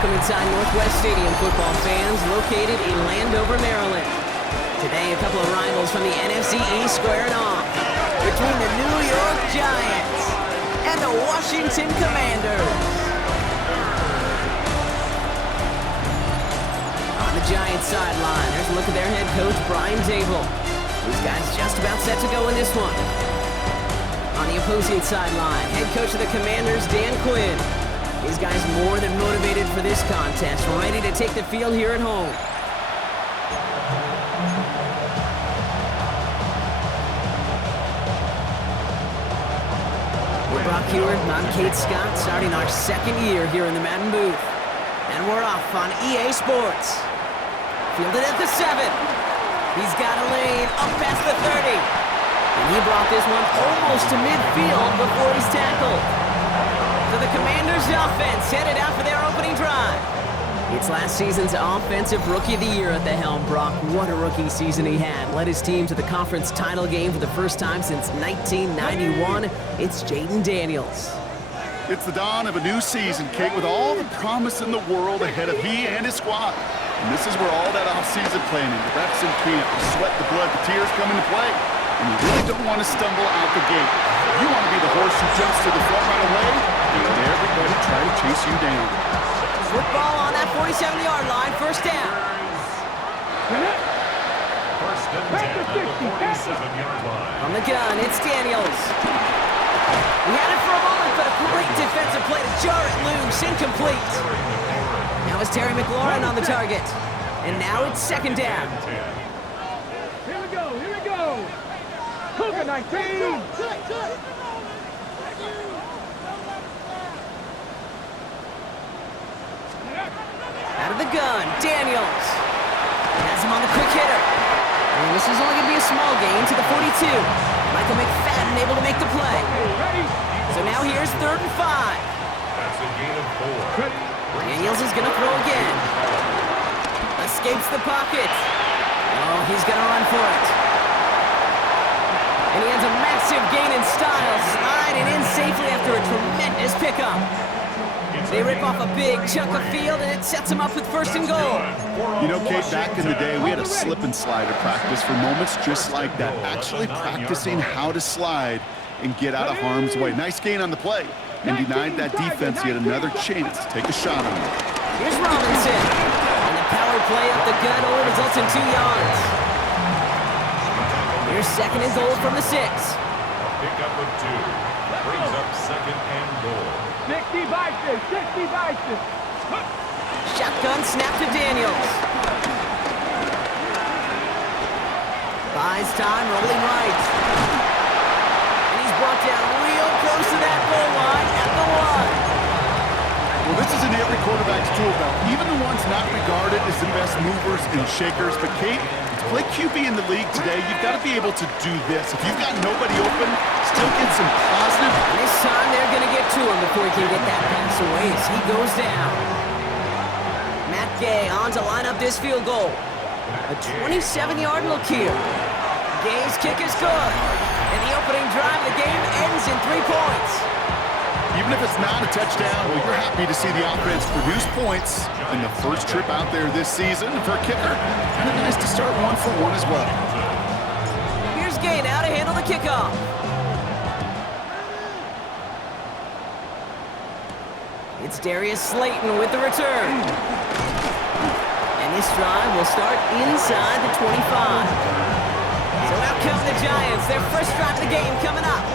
Welcome inside Northwest Stadium, football fans, located in Landover, Maryland. Today, a couple of rivals from the NFC East squaring off between the New York Giants and the Washington Commanders. On the Giants sideline, there's a look at their head coach, Brian Dable. These guys just about set to go in this one. On the opposing sideline, head coach of the Commanders, Dan Quinn. These guys more than motivated for this contest, ready to take the field here at home. We're Brock Heward, I'm Kate Scott, starting our second year here in the Madden booth. And we're off on EA Sports. Fielded at the 7. He's got a lane up past the 30. And he brought this one almost to midfield before he's tackled. So the Commanders' offense headed out for their opening drive. It's last season's Offensive Rookie of the Year at the helm, Brock. What a rookie season he had. Led his team to the conference title game for the first time since 1991. It's Jayden Daniels. It's the dawn of a new season, Kate, with all the promise in the world ahead of he and his squad. And this is where all that off-season planning, the reps in camp, the sweat, the blood, the tears come into play. And you really don't want to stumble out the gate. You want to be the horse who jumps to the front right away, and let everybody try to chase you down. Football on that 47-yard line, first down. First and 10 at the 47-yard line. On the gun, it's Daniels. He had it for a moment, but a great defensive play to jar it loose, incomplete. Now it's Terry McLaurin on the target. And now it's second down. Here we go. Cougar 19. Out of the gun, Daniels. Has him on the quick hitter. And this is only going to be a small gain to the 42. Michael McFadden able to make the play. So now here's 3rd and 5. That's a gain of 4. Daniels is going to throw again. Escapes the pocket. Oh, he's going to run for it. And he has a massive gain in style, sliding in safely after a tremendous pickup. They rip off a big chunk of field, and it sets him up with 1st and goal. You know, Kate, back in the day, we had a slip and slider practice for moments just like that. Actually practicing how to slide and get out of harm's way. Nice gain on the play. And denied that defense yet another chance to take a shot on him. Here's Robinson. And the power play up the gut only results in 2 yards. Here's 2nd and goal from the 6. A pickup of 2. Brings up 2nd and goal. 60 Bison. Shotgun snap to Daniels. Buys time, rolling right. And he's brought down real close to that goal line at the 1. Well, this is in every quarterback's tool belt, even the ones not regarded as the best movers and shakers. But, Kate, to play QB in the league today, you've got to be able to do this. If you've got nobody open, still get some positive. This time they're going to get to him before he can get that pass away as he goes down. Matt Gay on to line up this field goal. A 27-yard look here. Gay's kick is good. And the opening drive of the game ends in 3 points. Even if it's not a touchdown, well, you're happy to see the offense produce points in the first trip out there this season. And for a kicker, kind of nice to start 1 for 1 as well. Here's Gay now to handle the kickoff. It's Darius Slayton with the return. And this drive will start inside the 25. So out come the Giants, their first drive of the game coming up.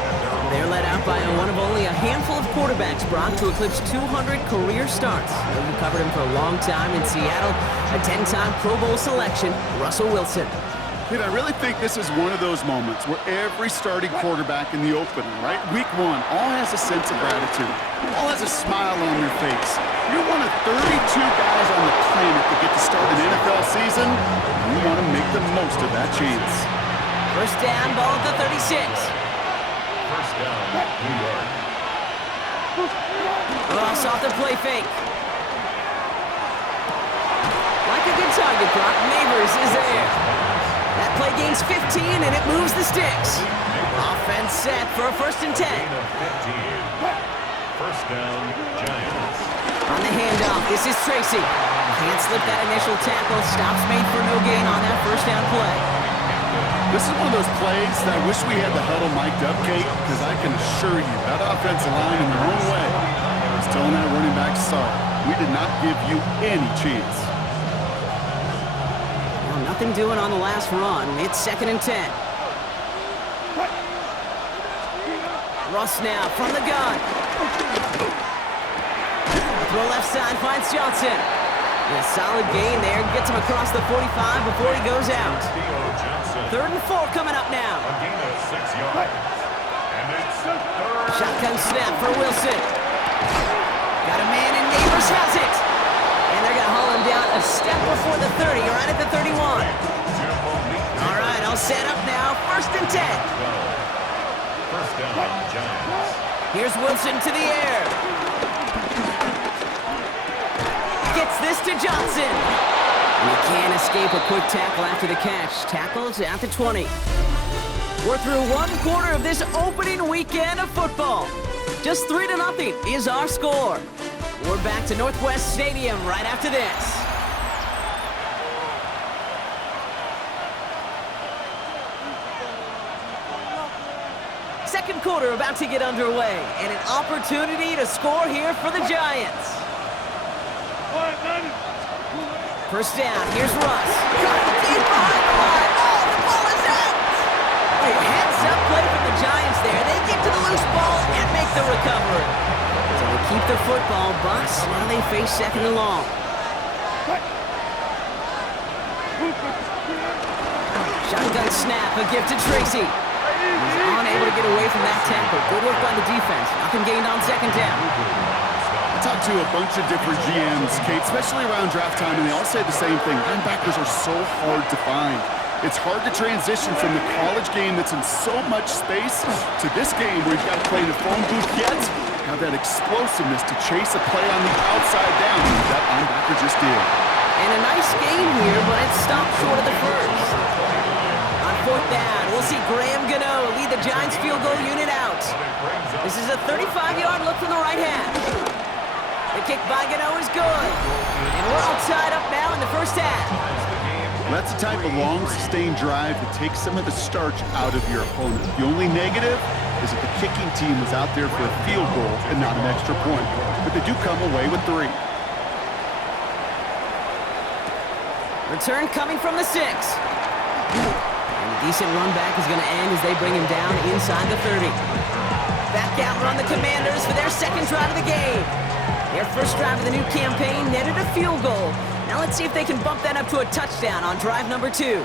They're led out by one of only a handful of quarterbacks, Brock, to eclipse 200 career starts. You covered him for a long time in Seattle, a 10-time Pro Bowl selection, Russell Wilson. Dude, I really think this is one of those moments where every starting quarterback in the opener, right? Week 1, all has a sense of gratitude. All has a smile on their face. You're one of 32 guys on the planet that get to start an NFL season. You want to make the most of that chance. First down, ball at the 36. First down, New York. Ross off the play fake. Like a good target, Brock. Neighbors is there. That play gains 15, and it moves the sticks. Offense set for a 1st and 10. Gain of 15. First down, Giants. On the handoff. This is Tracy. Can't slip that initial tackle. Stops made for no gain on that first down play. This is one of those plays that I wish we had the huddle mic'd up, Kate, because I can assure you that offensive line in their own way is telling that running back, sorry, we did not give you any chance. Well, nothing doing on the last run. It's 2nd and 10. Russ now from the gun. Throw left side, finds Johnson. And a solid gain there. Gets him across the 45 before he goes out. 3rd and 4 coming up now. A gain of 6 yards. And it's a third. Shotgun snap for Wilson. Got a man and Neighbors has it. And they're going to haul him down a step before the 30, right at the 31. All right, all set up now. 1st and 10. First down, Giants. Here's Wilson to the air. Gets this to Johnson. And he can't escape a quick tackle after the catch. Tackles at the 20. We're through 1 quarter of this opening weekend of football. Just 3-0 is our score. We're back to Northwest Stadium right after this. Second quarter about to get underway, and an opportunity to score here for the Giants. First down, here's Russ. Got deep behind the line. Oh, the ball is out! A heads-up play from the Giants there. They get to the loose ball and make the recovery. So they keep the football, but now they face 2nd and long. Shotgun snap, a gift to Tracy. He's unable to get away from that tackle. Good work by the defense. Nothing gained on 2nd down. I talked to a bunch of different GMs, Kate, especially around draft time, and they all say the same thing. Linebackers are so hard to find. It's hard to transition from the college game that's in so much space to this game where you've got to play in a phone booth yet have that explosiveness to chase a play on the outside down. That linebacker just did. And a nice game here, but it stopped short of the first. On 4th down, we'll see Graham Gano lead the Giants field goal unit out. This is a 35-yard look from the right hash. The kick by Gano is good. And we're all tied up now in the first half. That's the type of long, sustained drive that takes some of the starch out of your opponent. The only negative is that the kicking team was out there for a field goal and not an extra point. But they do come away with 3. Return coming from the 6. And a decent run back is going to end as they bring him down inside the 30. Back out run the Commanders for their 2nd drive of the game. Their first drive of the new campaign netted a field goal. Now let's see if they can bump that up to a touchdown on drive number 2.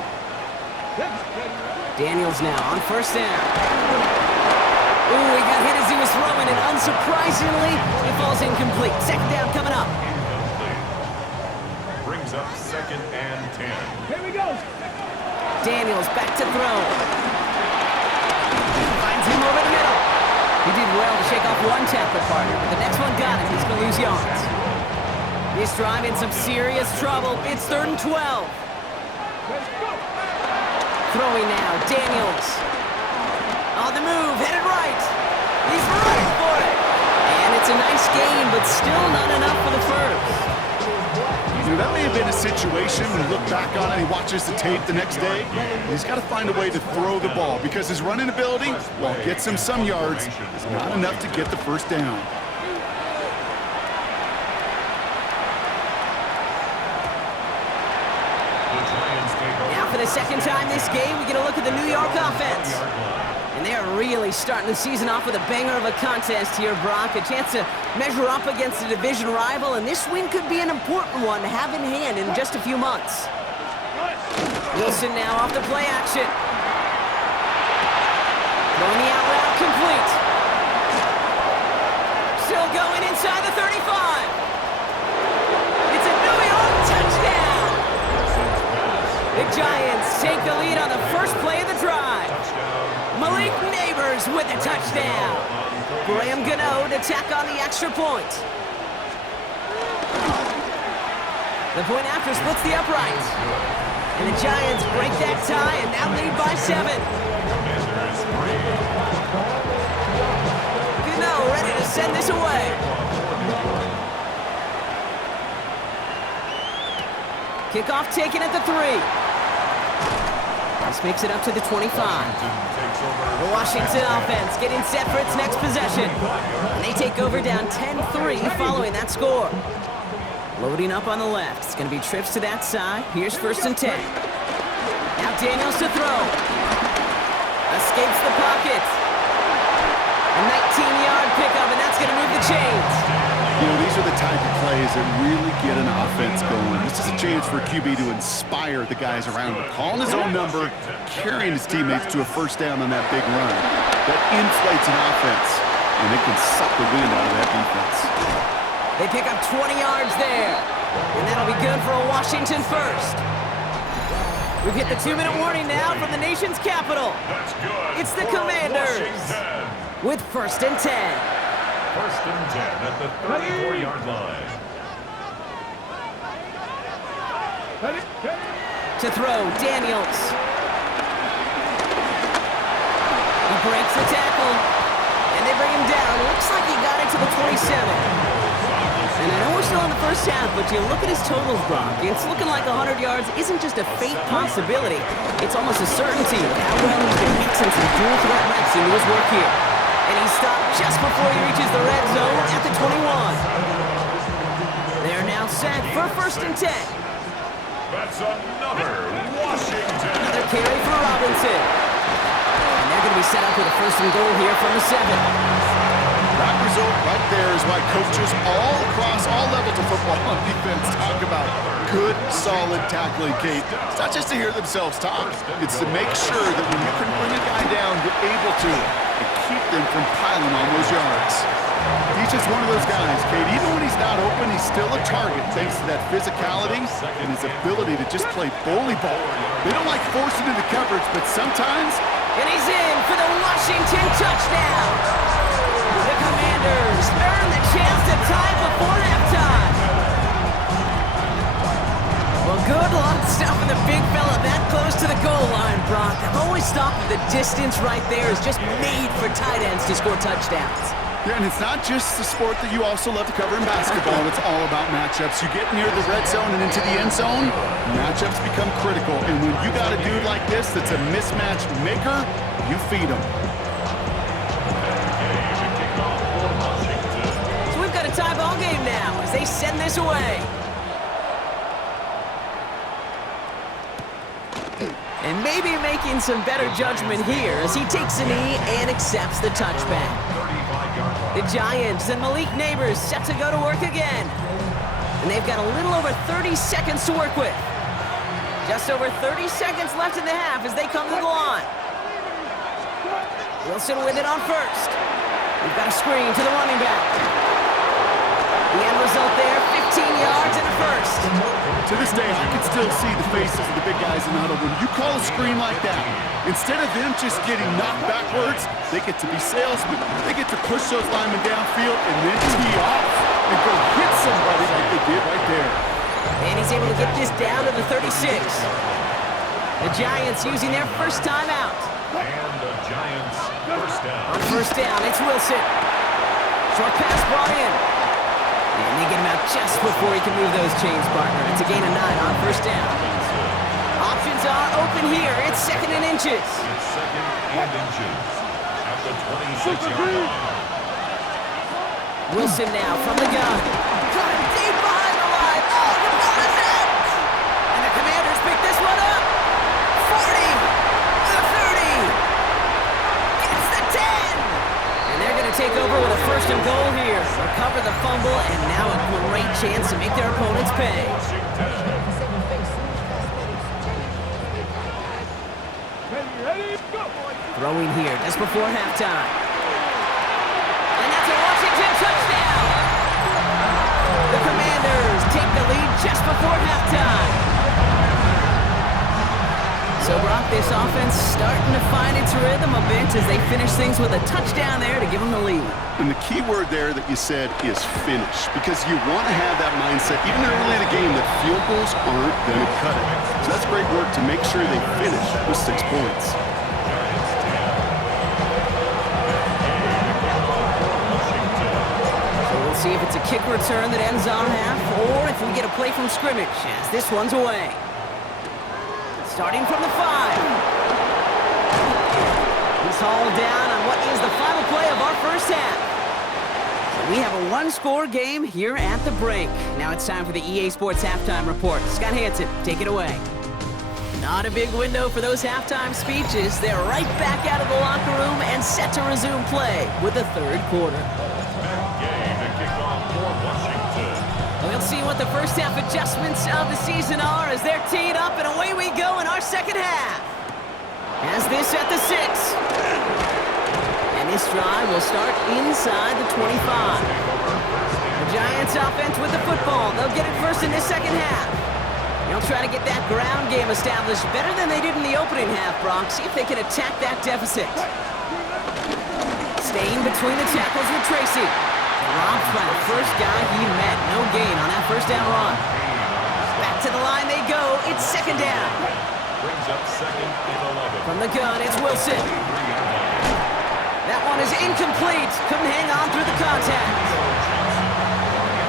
Daniels now on 1st down. Ooh, he got hit as he was throwing, and unsurprisingly, it falls incomplete. 2nd down coming up. Brings up 2nd and 10. Here we go. Daniels back to throw. Finds him over the middle. He did well to shake off one tackle partner, but the next one got him. He's going to lose yards. This drive in some serious trouble. It's 3rd and 12. Throwing now, Daniels. On the move, headed right. He's running for it. And it's a nice game, but still not enough for the first. You know, that may have been a situation when you look back on it and he watches the tape the next day. He's got to find a way to throw the ball because his running ability, while it gets him some yards, is not enough to get the first down. Now for the 2nd time this game, we get a look at the New York offense. And they're really starting the season off with a banger of a contest here, Brock. A chance to measure up against a division rival, and this win could be an important one to have in hand in just a few months. Wilson now off the play action. Throwing the out route complete. Still going inside the 35. It's a New York touchdown. The Giants take the lead on the first play of the drive. Malik Neighbors with a touchdown. Graham Gano to tack on the extra point. The point after splits the uprights. And the Giants break that tie and now lead by 7. Gano ready to send this away. Kickoff taken at the 3. This makes it up to the 25. The Washington offense getting set for its next possession. And they take over down 10-3 following that score. Loading up on the left. It's going to be trips to that side. Here's 1st and 10. Now Daniels to throw. Escapes the pocket. A 19-yard pickup, and that's going to move the chains. You know, these are the type of plays that really get an offense going. This is a chance for a QB to inspire the guys around him. Calling his own number, carrying his teammates to a 1st down on that big run. That inflates an offense, and it can suck the wind out of that defense. They pick up 20 yards there, and that'll be good for a Washington 1st. We've hit the 2-minute warning now from the nation's capital. It's the Commanders with 1st and 10. 1st and 10 at the 34-yard line. To throw, Daniels. He breaks the tackle, and they bring him down. Looks like he got it to the 27. And I know we're still in the 1st half, but you look at his totals, Brock. It's looking like 100 yards isn't just a faint possibility. It's almost a certainty of how well he's been mixing some dual threat reps into his work here. And he's stopped just before he reaches the red zone at the 21. They're now set for 1st and 10. That's another Washington. Another carry for Robinson. And they're going to be set up with a 1st and goal here from the 7. That result right there is why coaches all across all levels of football on defense talk about good, solid tackling, Kate. It's not just to hear themselves talk. It's to make sure that when you can bring a guy down, you're able to and keep them from piling on those yards. He's just one of those guys, Kate. Even when he's not open, he's still a target thanks to that physicality and his ability to just play bully ball. They don't like forcing into coverage, but sometimes... And he's in for the Washington touchdown. The Commanders earn the chance to tie before halftime. Well, good luck stopping the big fella that close to the goal line, Brock. I've always thought that the distance right there is just made for tight ends to score touchdowns. Yeah, and it's not just the sport that you also love to cover in basketball. It's all about matchups. You get near the red zone and into the end zone, matchups become critical. And when you got a dude like this that's a mismatch maker, you feed him. So we've got a tie ball game now as they send this away. And maybe making some better judgment here as he takes a knee and accepts the touchback. The Giants and Malik Neighbors set to go to work again. And they've got a little over 30 seconds to work with. Just over 30 seconds left in the half as they come to the line. Wilson with it on 1st. We've got a screen to the running back. The end result there, 15 yards and a 1st. To this day, I can still see the faces of the big guys in the huddle. When you call a screen like that, instead of them just getting knocked backwards, they get to be salesmen. They get to push those linemen downfield and then tee off and go hit somebody like they did right there. And he's able to get this down to the 36. The Giants using their first timeout. And the Giants 1st down. On 1st down, it's Wilson. Short pass brought in. And they get him out just before he can move those chains, partner. It's a gain of 9 on 1st down. Options are open here. It's 2nd and inches. It's 2nd and inches at the 26-yard line. Wilson now from the gun. Cut it deep behind the line. Oh, the ball is in! And the Commanders pick this one up. 40. The 30. Gets the 10. And they're going to take over with a 1st and goal here. Recover the fumble, and now a great chance to make their opponents pay. Ready, go! Throwing here just before halftime. And that's a Washington touchdown! The Commanders take the lead just before halftime. So, Brock, this offense starting to find its rhythm a bit as they finish things with a touchdown there to give them the lead. And the key word there that you said is finish, because you want to have that mindset, even early in the game, that field goals aren't going to cut it. So that's great work to make sure they finish with 6 points. So we'll see if it's a kick return that ends on half, or if if we get a play from scrimmage as this one's away. Starting from the 5. He's hauled down on what is the final play of our first half. So we have a one-score game here at the break. Now it's time for the EA Sports Halftime Report. Scott Hansen, take it away. Not a big window for those halftime speeches. They're right back out of the locker room and set to resume play with the third quarter. We'll see what the first half adjustments of the season are as they're teed up, and away we go in our second half. As this at the 6. And this drive will start inside the 25. The Giants offense with the football. They'll get it first in this second half. They'll try to get that ground game established better than they did in the opening half, Brock. See if they can attack that deficit. Staying between the tackles with Tracy. Robbed by the first guy he met. No gain on that first down run. Back to the line they go. It's second down. Brings up second and 11. From the gun, it's Wilson. That one is incomplete. Couldn't hang on through the contact.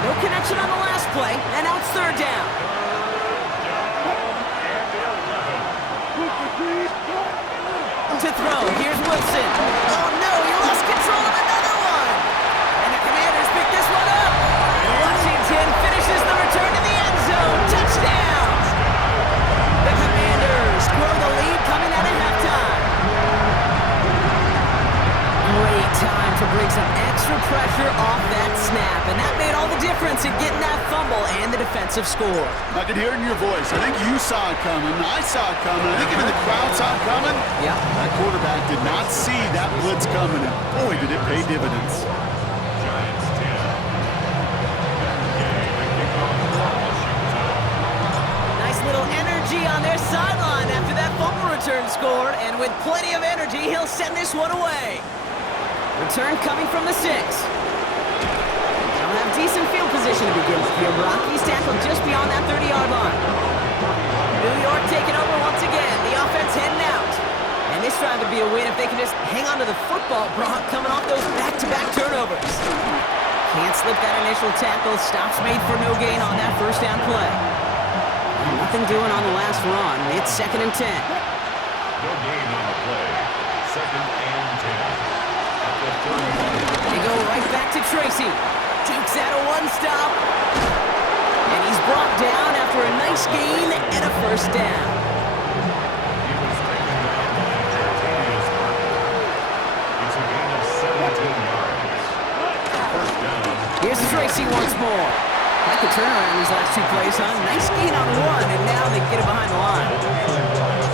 No connection on the last play, and now it's third down. To throw, here's Wilson. Oh no, he lost control of another one. And the Commanders pick this one up. And Washington finishes the return to the end zone. Touchdown. The Commanders grow the lead coming out of halftime. Great time to bring some extra pressure off that snap, and that made all the difference in getting that fumble and the defensive score. I could hear it in your voice. I think you saw it coming. I saw it coming. I think even the crowd saw it coming. Yeah. That quarterback did not see that blitz coming, and boy, did it pay dividends. Giants 10. Nice little energy on their sideline after that fumble return scored, and with plenty of energy, he'll send this one away. Return coming from the 6. They'll have decent field position to begin with here. Brock, he's tackled just beyond that 30-yard line. New York taking over once again. The offense heading out. And this drive would be a win if they can just hang on to the football, Brock, coming off those back-to-back turnovers. Can't slip that initial tackle. Stops made for no gain on that first down play. And nothing doing on the last run. It's second and 10. No gain on the play. Second and 10. They go right back to Tracy. Takes out a one-stop. And he's brought down after a nice gain and a first down. He was taken down by Jayden Daniels. It's a gain of 17 yards. First down. Here's Tracy once more. Like the turnaround these last two plays, huh? Nice gain on one, and now they get it behind the line.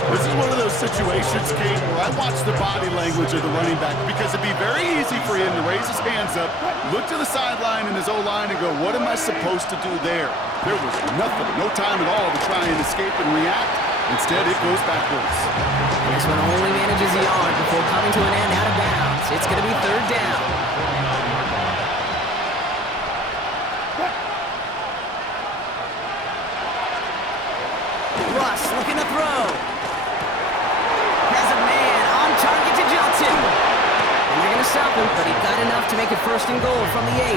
This is one of those situations, Kate, where I watch the body language of the running back because it'd be very easy for him to raise his hands up, look to the sideline in his O-line and go, what am I supposed to do there? There was nothing, no time at all to try and escape and react. Instead, it goes backwards. And this one only manages a yard before coming to an end out of bounds. It's going to be third down. Russ looking to throw. Has a man on target to Johnson. And they're going to stop him, but he got enough to make it first and goal from the 8.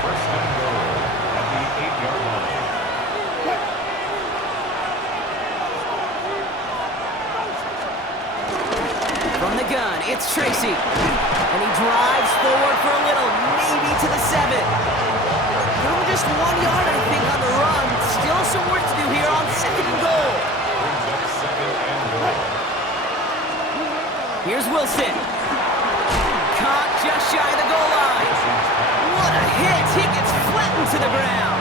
First and goal at the 8-yard line. From the gun, it's Tracy. And he drives forward for a little, maybe to the 7. Going just 1 yard, I think, on the run. Still some work to do here on second and goal. Brings up second and goal. Here's Wilson. Caught just shy of the goal line. What a hit. He gets flattened to the ground.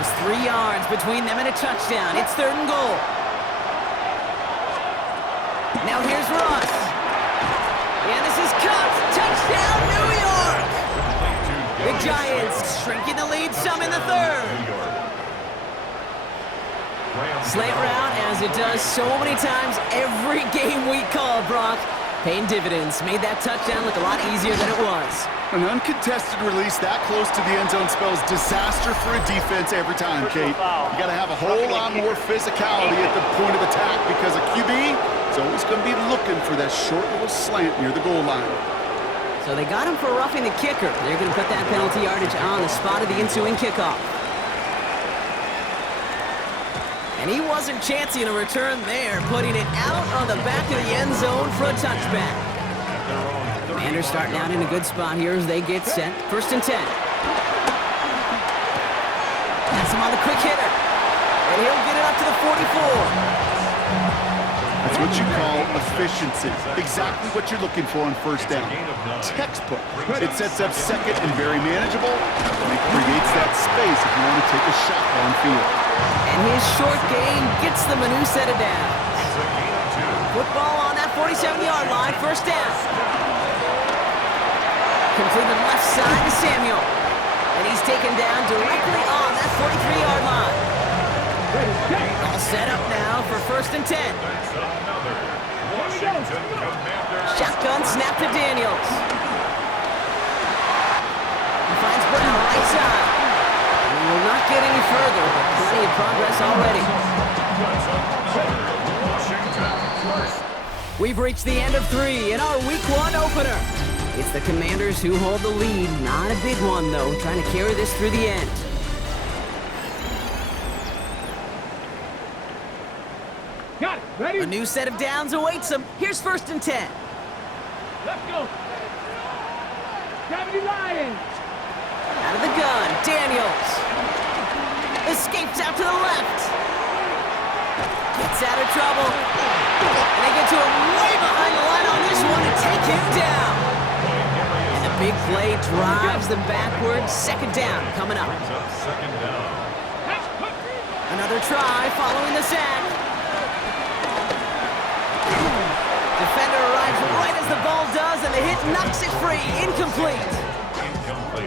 Just 3 yards between them and a touchdown. It's third and goal. Now here's Russ. And this is caught. Touchdown, New York. The Giants shrinking the lead some in the third. Slant route, as it does so many times every game we call, Brock. Paying dividends. Made that touchdown look a lot easier than it was. An uncontested release that close to the end zone spells disaster for a defense every time, Kate. You got to have a whole lot more physicality at the point of attack because a QB is always going to be looking for that short little slant near the goal line. So they got him for roughing the kicker. They're going to put that penalty yardage on the spot of the ensuing kickoff. And he wasn't chancing a return there, putting it out on the back of the end zone for a touchback. Commanders starting out in a good spot here as they get set. 1st and 10. That's him on the quick hitter. And he'll get it up to the 44. That's what you call efficiency. Exactly what you're looking for on 1st down. Textbook. It sets up 2nd and very manageable, and it creates that space if you want to take a shot downfield. And his short game gets them a new set of downs. Football on that 47-yard line, 1st down. Completed left side to Samuel. And he's taken down directly on that 43-yard line. All set up now for 1st and 10. Shotgun snap to Daniels. He finds Brown right side. He will not get any further, but plenty of progress already. We've reached the end of 3 in our Week 1 opener. It's the Commanders who hold the lead. Not a big one, though, trying to carry this through the end. Got it. Ready? A new set of downs awaits them. Here's 1st and 10. Let's go. Gravity Lions. Out of the gun, Daniels. Escapes out to the left. Gets out of trouble. And they get to him way behind the line on this one and take him down. And the big play drives them backwards. 2nd down coming up. Another try following the sack. Defender arrives right as the ball does, and the hit knocks it free. Incomplete.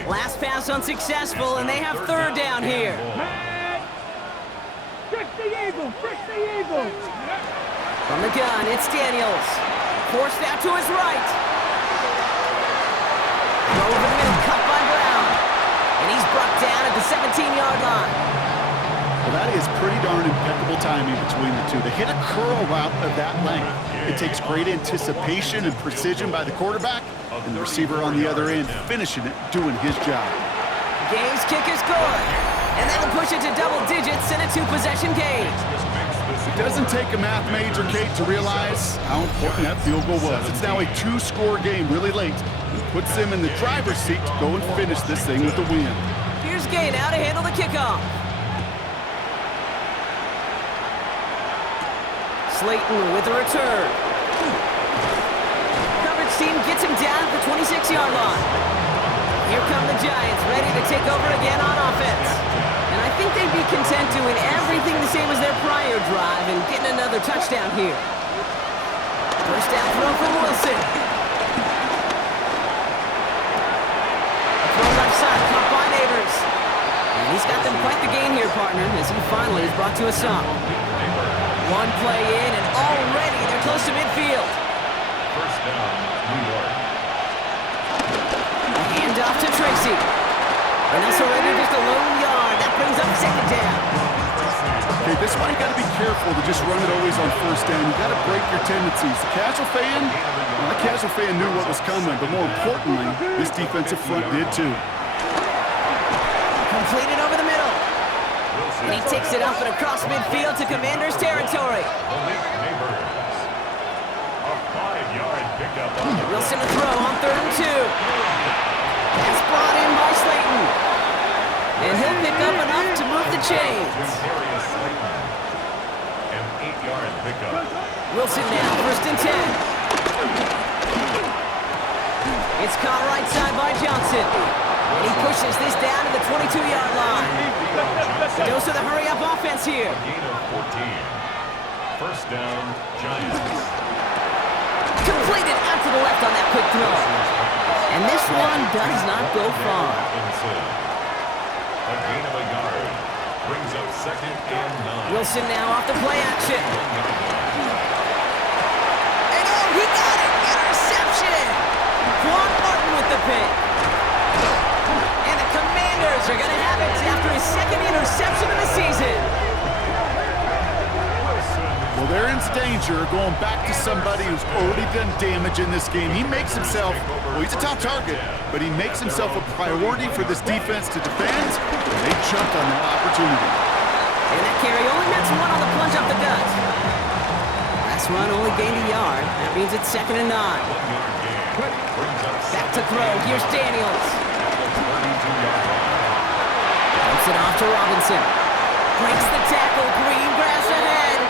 Last pass unsuccessful, and they have 3rd down here. Trick the Eagle. Trick the Eagle. From the gun, it's Daniels. Forced out to his right. Throw over the middle, cut by Brown. And he's brought down at the 17-yard line. Well, that is pretty darn impeccable timing between the two. They hit a curl route of that length. It takes great anticipation and precision by the quarterback, and the receiver on the other end finishing it, doing his job. Game's kick is good. And that'll push it to double digits in a 2-possession game. It doesn't take a math major, Kate, to realize how important that field goal was. It's now a 2-score game really late. It puts them in the driver's seat to go and finish this thing with the win. Here's Gay now to handle the kickoff. Slayton with the return. Coverage team gets him down at the 26-yard line. Here come the Giants, ready to take over again on offense. And I think they'd be content doing everything the same as their prior drive and getting another touchdown here. 1st down throw from Wilson. A throw left side, caught by Neighbors. And he's got them quite the gain here, partner, as he finally is brought to a stop. 1 play in, and already they're close to midfield. 1st down, New York. A handoff to Tracy. And that's already just a lone yard. That brings up 2nd down. Okay, this is why you got to be careful to just run it always on 1st down. You got to break your tendencies. The casual fan, well, the casual fan knew what was coming, but more importantly, this defensive front did too. Completed over the middle. And he takes it up and across midfield to Commanders territory. Wilson to throw on 3rd and 2. That's brought in by Slayton. And he'll pick up enough to move the chains. An 8-yard pickup. Wilson now, 1st and 10. It's caught right side by Johnson. And he pushes this down to the 22-yard line. He goes to the hurry-up offense here. Gain of 14. 1st down, Giants. Completed out to the left on that quick throw. And this one does not go far. A gain of a yard. Brings up 2nd and 9. Wilson now off the play action. And oh, he got it! Interception! Quan Martin with the pick. And the Commanders are going to have it after his 2nd interception of the season. Well, they're in danger of going back to somebody who's already done damage in this game. He makes himself, well, he's a top target, but he makes himself a priority for this defense to defend, and they jumped on that opportunity. And that carry only nets one on the plunge up the gut. Last run only gained a yard. That means it's 2nd and 9. Back to throw. Here's Daniels. Dumps it off to Robinson. Breaks the tackle. Green grass ahead.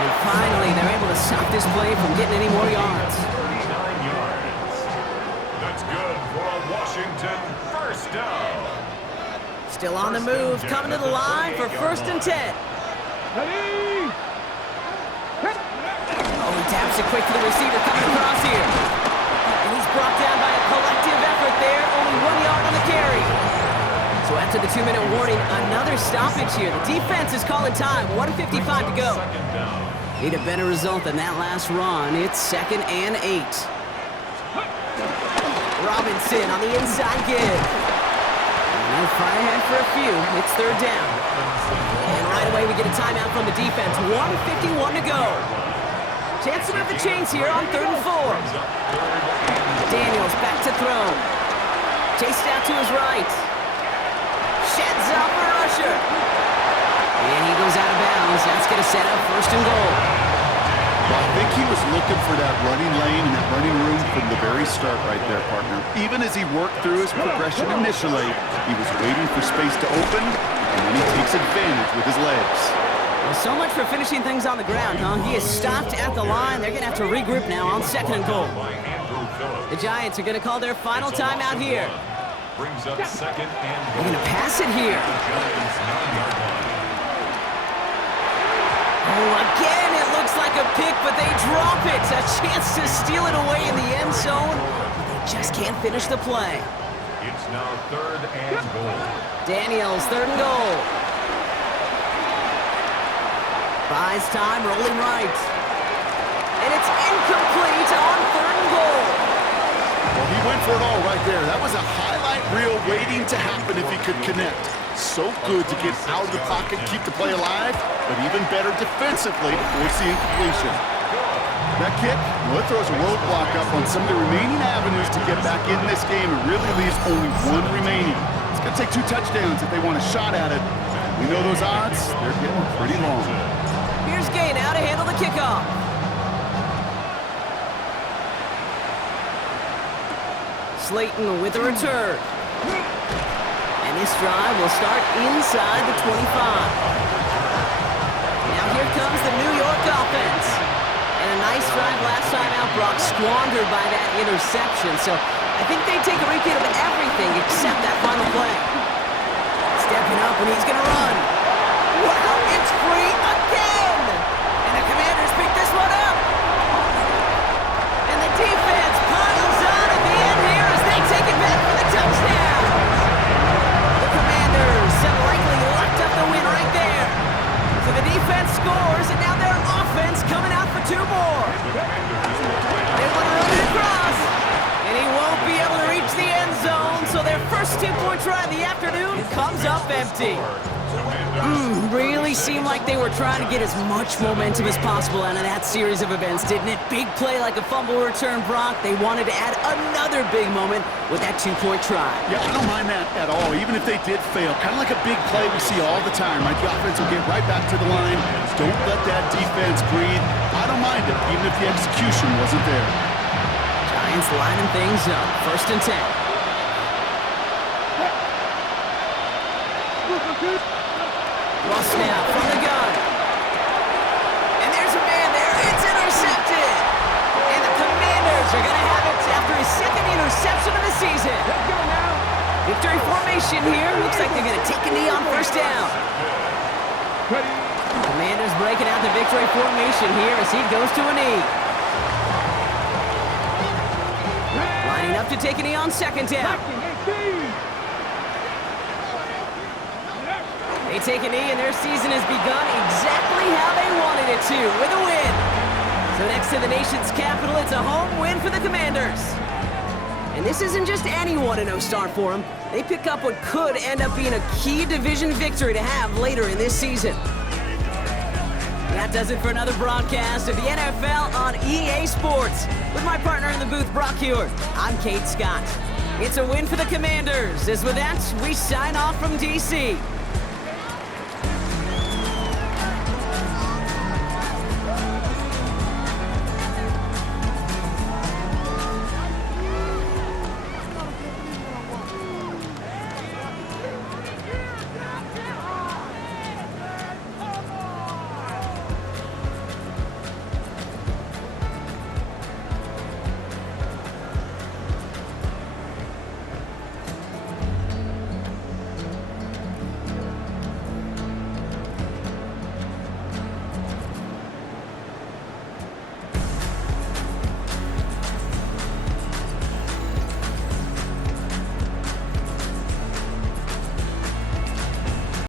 And finally, they're able to stop this play from getting any more yards. 39 yards. That's good for a Washington first down. Still on the move. Coming to the line for 1st and 10. Ready? Oh, he taps it quick to the receiver coming across here. And he's brought down by a collective effort there. Only 1 yard on the carry. So after the 2-minute warning, another stoppage here. The defense is calling time. 1:55 to go. Need a better result than that last run. It's 2nd and 8. Robinson on the inside give. And fire ahead for a few. It's 3rd down. And right away we get a timeout from the defense. 1:51 to go. Chance to move the chains here on 3rd and 4. Daniels back to throw. Chased out to his right. Sheds up for Usher. And he goes out of bounds. That's going to set up 1st and goal. Well, I think he was looking for that running lane and that running room from the very start right there, partner. Even as he worked through his progression initially, he was waiting for space to open, and then he takes advantage with his legs. Well, so much for finishing things on the ground, huh? He is stopped at the line. They're going to have to regroup now on 2nd and goal. The Giants are going to call their final timeout here. Brings up 2nd and They're going to pass it here. Oh, again, it looks like a pick, but they drop it. A chance to steal it away in the end zone. But they just can't finish the play. It's now 3rd and goal. Daniels, 3rd and goal. Buys time, rolling right. And it's incomplete on 3rd and goal. Well, he went for it all right there. That was a highlight reel waiting to happen if he could connect. So good to get out of the pocket, keep the play alive, but even better defensively to force the incompletion. That kick, well, it throws a roadblock up on some of the remaining avenues to get back in this game. It really leaves only 1 remaining. It's going to take 2 touchdowns if they want a shot at it. We know those odds, they're getting pretty long. Here's Gay now to handle the kickoff. Slayton with the return. And this drive will start inside the 25. Now here comes the New York offense. And a nice drive last time out, Brock, squandered by that interception. So I think they take a repeat of everything except that final play. Stepping up and he's going to run. Wow, it's free again! And the Commanders pick this one up. And the defense piles on at the end here as they take it back for the touchdown. The Commanders have likely locked up the win right there. So the defense scores, and now their offense coming out for 2 more. They want to run it across, and he won't be able to reach the end zone, so their first 2-point try of the afternoon comes up empty. Really seemed like they were trying to get as much momentum as possible out of that series of events, didn't it? Big play like a fumble return, Brock. They wanted to add another big moment with that 2-point try. Yeah, I don't mind that at all, even if they did fail. Kind of like a big play we see all the time, right? The offense will get right back to the line. Don't let that defense breathe. I don't mind it, even if the execution wasn't there. Giants lining things up. 1st and 10. Russ now from the gun. And there's a man there. It's intercepted. And the Commanders are going to have it after his 2nd interception of the season. Let's go now. Victory formation here. Looks like they're going to take a knee on 1st down. Ready? Commanders breaking out the victory formation here as he goes to a knee. Lining up to take a knee on 2nd down. They take a knee, and their season has begun exactly how they wanted it to, with a win. So next to the nation's capital, it's a home win for the Commanders. And this isn't just any 1-0 start for them. They pick up what could end up being a key division victory to have later in this season. That does it for another broadcast of the NFL on EA Sports. With my partner in the booth, Brock Hewitt, I'm Kate Scott. It's a win for the Commanders, as with that, we sign off from D.C.